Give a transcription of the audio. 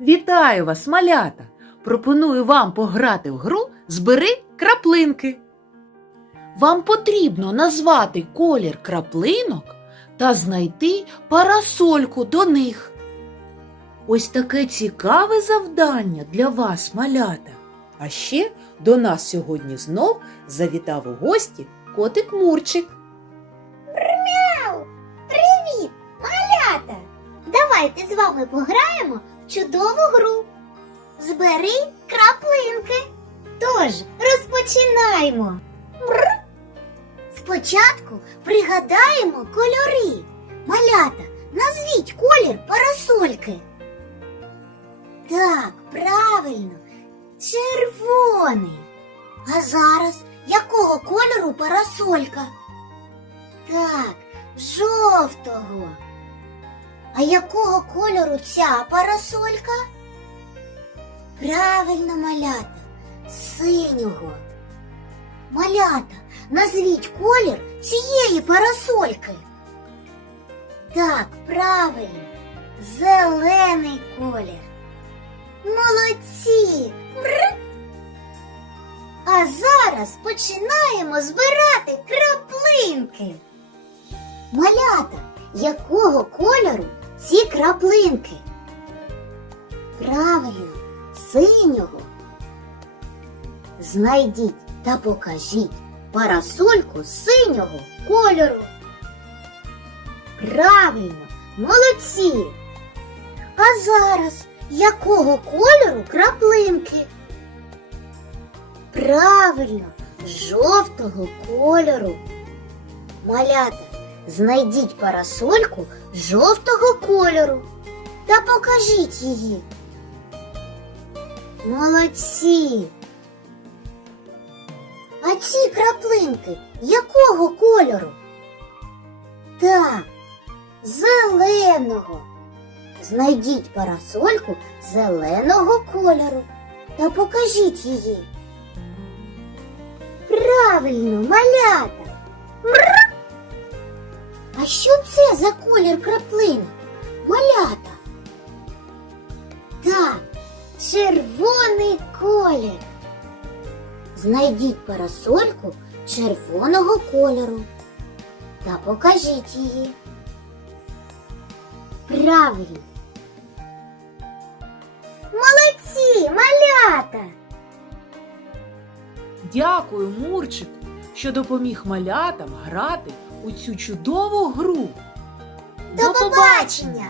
Вітаю вас, малята! Пропоную вам пограти в гру Збери краплинки. Вам потрібно назвати колір краплинок та знайти парасольку до них. Ось таке цікаве завдання для вас, малята. А ще до нас сьогодні знов завітав у гості котик Мурчик. Мяу! Привіт, малята! Давайте з вами пограємо чудову гру. Збери краплинки. Тож, розпочинаємо. Мр. Спочатку пригадаємо кольори. Малята, назвіть колір парасольки. Так, правильно, червоний. А зараз якого кольору парасолька? Так, жовтого. А якого кольору ця парасолька? Правильно, малята, синього. Малята, назвіть колір цієї парасольки. Так, правильно, зелений колір. Молодці! Мр! А зараз починаємо збирати краплинки. Малята, якого кольору ці краплинки? Правильно, синього. Знайдіть та покажіть парасольку синього кольору. Правильно, молодці. А зараз якого кольору краплинки? Правильно, жовтого кольору. Малята, знайдіть парасольку жовтого кольору та покажіть її. Молодці. А ці краплинки якого кольору? Так, зеленого. Знайдіть парасольку зеленого кольору та покажіть її. Правильно, малята. Що це за колір краплинок? Малята? Так, червоний колір. Знайдіть парасольку червоного кольору та покажіть її. Правильно. Молодці, малята! Дякую, Мурчику, що допоміг малятам грати у цю чудову гру. До побачення!